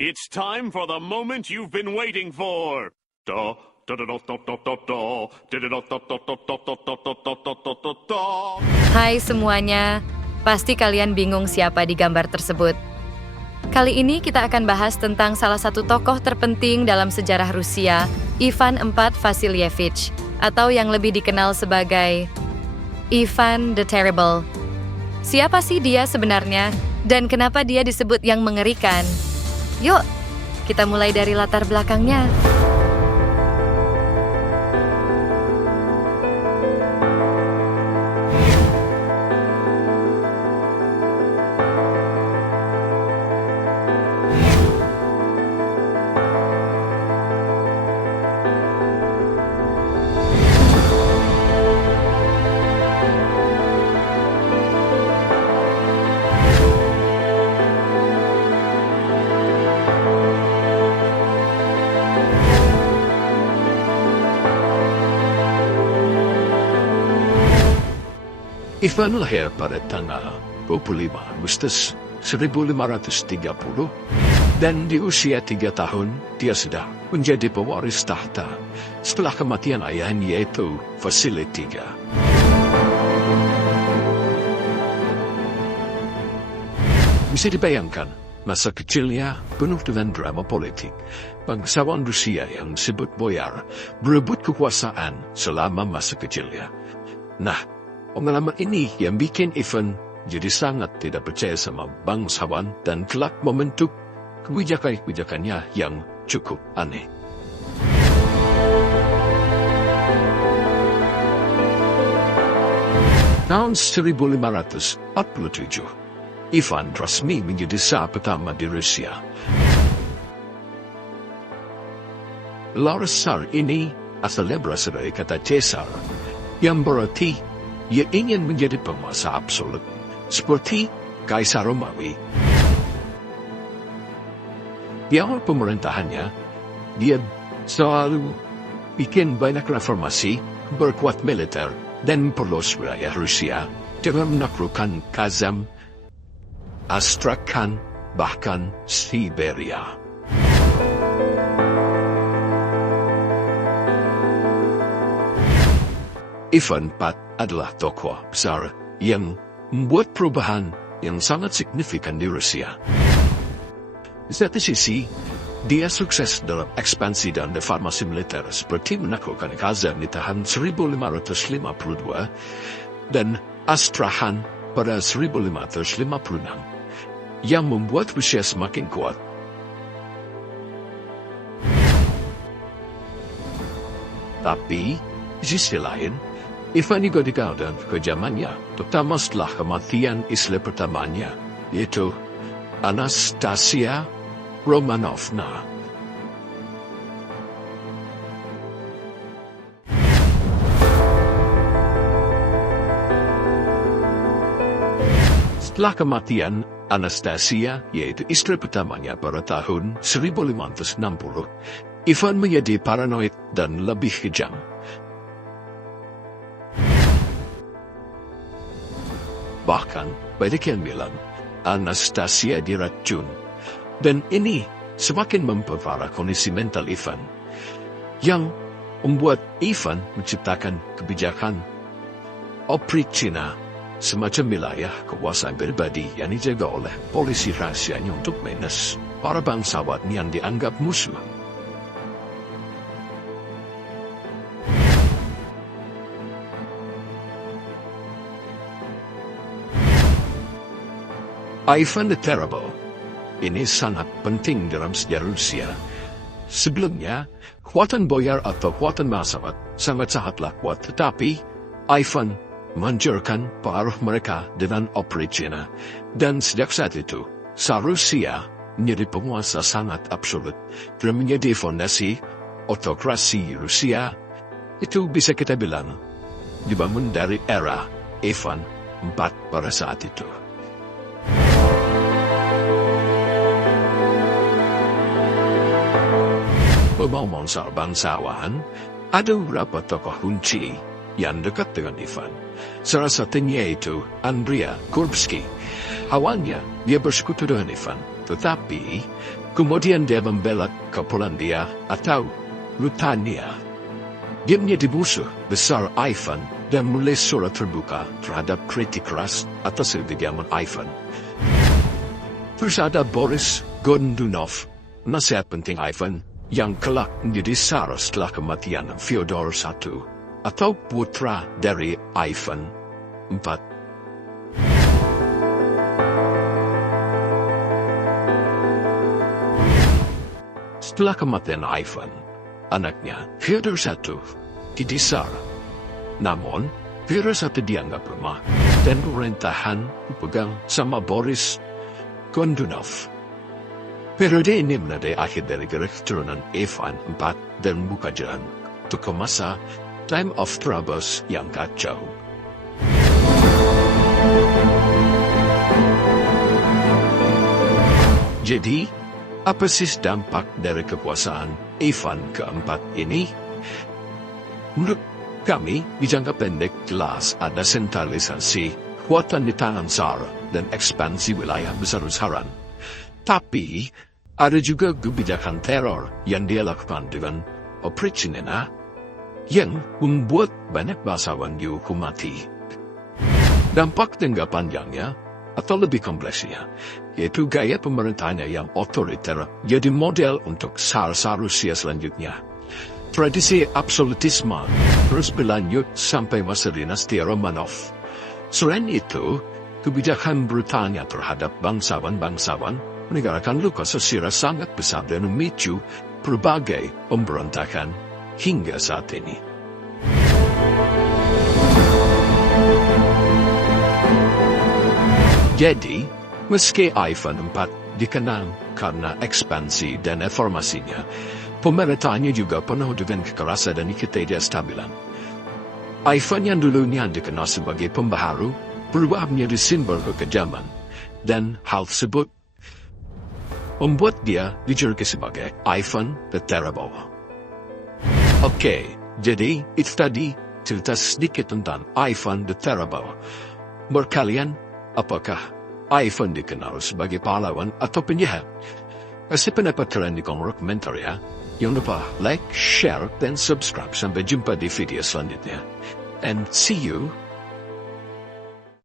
It's time for the moment you've been waiting for. Hai semuanya, pasti kalian bingung siapa di gambar tersebut. Kali ini kita akan bahas tentang salah satu tokoh terpenting dalam sejarah Rusia, Ivan IV Vasilievich, atau yang lebih dikenal sebagai Ivan the Terrible. Siapa sih dia sebenarnya, dan kenapa dia disebut yang mengerikan? Yuk, kita mulai dari latar belakangnya. Ivan lahir pada tanggal 25 Agustus 1530 dan di usia 3 tahun dia sudah menjadi pewaris tahta setelah kematian ayahnya yaitu Vasily III. Bisa dibayangkan masa kecilnya penuh dengan drama politik. Bangsawan Rusia yang disebut boyar berebut kekuasaan selama masa kecilnya. Nah, pengalaman ini yang bikin Ivan jadi sangat tidak percaya sama bangsawan dan kelak membentuk kebijakan-kebijakannya yang cukup aneh. Tahun 1547, Ivan resmi menjadi Tsar pertama di Rusia. Gelar Tsar ini asalnya berasal dari kata Caesar, yang berarti ia ingin menjadi penguasa absolut, seperti Kaisar Romawi. Di awal pemerintahannya, dia selalu bikin banyak reformasi, berkuat militer, dan memperluas wilayah Rusia dengan menaklukkan Kazan, Astrakhan, bahkan Siberia. Ivan IV adalah tokoh besar yang membuat perubahan yang sangat signifikan di Rusia. Di satu sisi, dia sukses dalam ekspansi dan reformasi militer seperti menaklukkan Kazan di tahun 1552 dan Astrakhan pada 1556 yang membuat Rusia semakin kuat. Tapi, di sisi lain, Ivan juga dikenal dengan kejamannya, terutama setelah kematian istri pertamanya, yaitu Anastasia Romanovna. Setelah kematian Anastasia, yaitu istri pertamanya pada tahun 1560, Ivan menjadi paranoid dan lebih kejam. Bahkan, banyak yang bilang Anastasia diracun. Dan ini semakin memperparah kondisi mental Ivan, yang membuat Ivan menciptakan kebijakan Oprichnina, semacam wilayah kekuasaan pribadi yang dijaga oleh polisi rahasianya untuk menes para bangsawan yang dianggap musuh. Ivan the Terrible ini sangat penting dalam sejarah Rusia. Sebelumnya, kekuatan boyar atau kekuatan bangsawan sangatlah kuat, tetapi Ivan menghancurkan pengaruh mereka dengan Oprichnina. Dan sejak saat itu, Tsar Rusia menjadi penguasa sangat absolut dan menjadi fondasi otokrasi Rusia. Itu bisa kita bilang dibangun dari era Ivan IV pada saat itu. Berhubung soal bangsawan, ada beberapa tokoh kunci yang dekat dengan Ivan. Salah satunya yaitu Andrea Kurbsky. Awalnya dia bersekutu dengan Ivan, tetapi Kemudian dia membelot ke Polandia atau Rutania. Dia menjadi musuh besar Ivan dan menulis surat terbuka terhadap kritik keras atas kediaman Ivan. Terus ada Boris Godunov, nasihat penting Ivan, yang kelak menjadi sar setelah kematian Fyodor I, atau putra dari Ivan IV. Setelah kematian Ivan, anaknya Fyodor I didisar. Namun, Fyodor I dianggap lemah dan pemerintahan dipegang sama Boris Godunov. Periode ini menandai akhir dari garis keturunan Ivan IV dan membuka jalan untuk ke masa Time of Troubles yang kacau. Jadi, apa sih dampak dari kekuasaan Ivan keempat ini? Menurut kami, di jangka pendek jelas ada sentralisasi kekuatan di tangan Tsar dan ekspansi wilayah besar-besaran. Tapi, ada juga kebijakan teror yang dia lakukan dengan Oprichnina yang membuat banyak bangsawan dihukum mati. Dampak jangka panjangnya, atau lebih kompleksnya, yaitu gaya pemerintahannya yang otoriter jadi model untuk Tsar-Tsar Rusia selanjutnya. Tradisi absolutisme terus berlanjut sampai masa dinasti Romanov. Selain itu, kebijakan brutalnya terhadap bangsawan-bangsawan meninggalkan luka sosial sangat besar dan memicu berbagai pemberontakan hingga saat ini. Jadi, meski Ivan IV dikenal karena ekspansi dan reformasinya, pemerintahannya juga penuh dengan kekerasan dan ketidakstabilan. Ivan yang dulunya dikenal sebagai pembaharu berubah menjadi simbol kekejaman, dan hal tersebut membuat dia dijuluki sebagai Ivan the Terrible. Oke, jadi itu tadi cerita sedikit tentang Ivan the Terrible. Menurut kalian, apakah Ivan dikenal sebagai pahlawan atau penjahat? Kasih pendapat kalian di kolom komentar ya. Jangan lupa like, share, dan subscribe. Sampai jumpa di video selanjutnya. And see you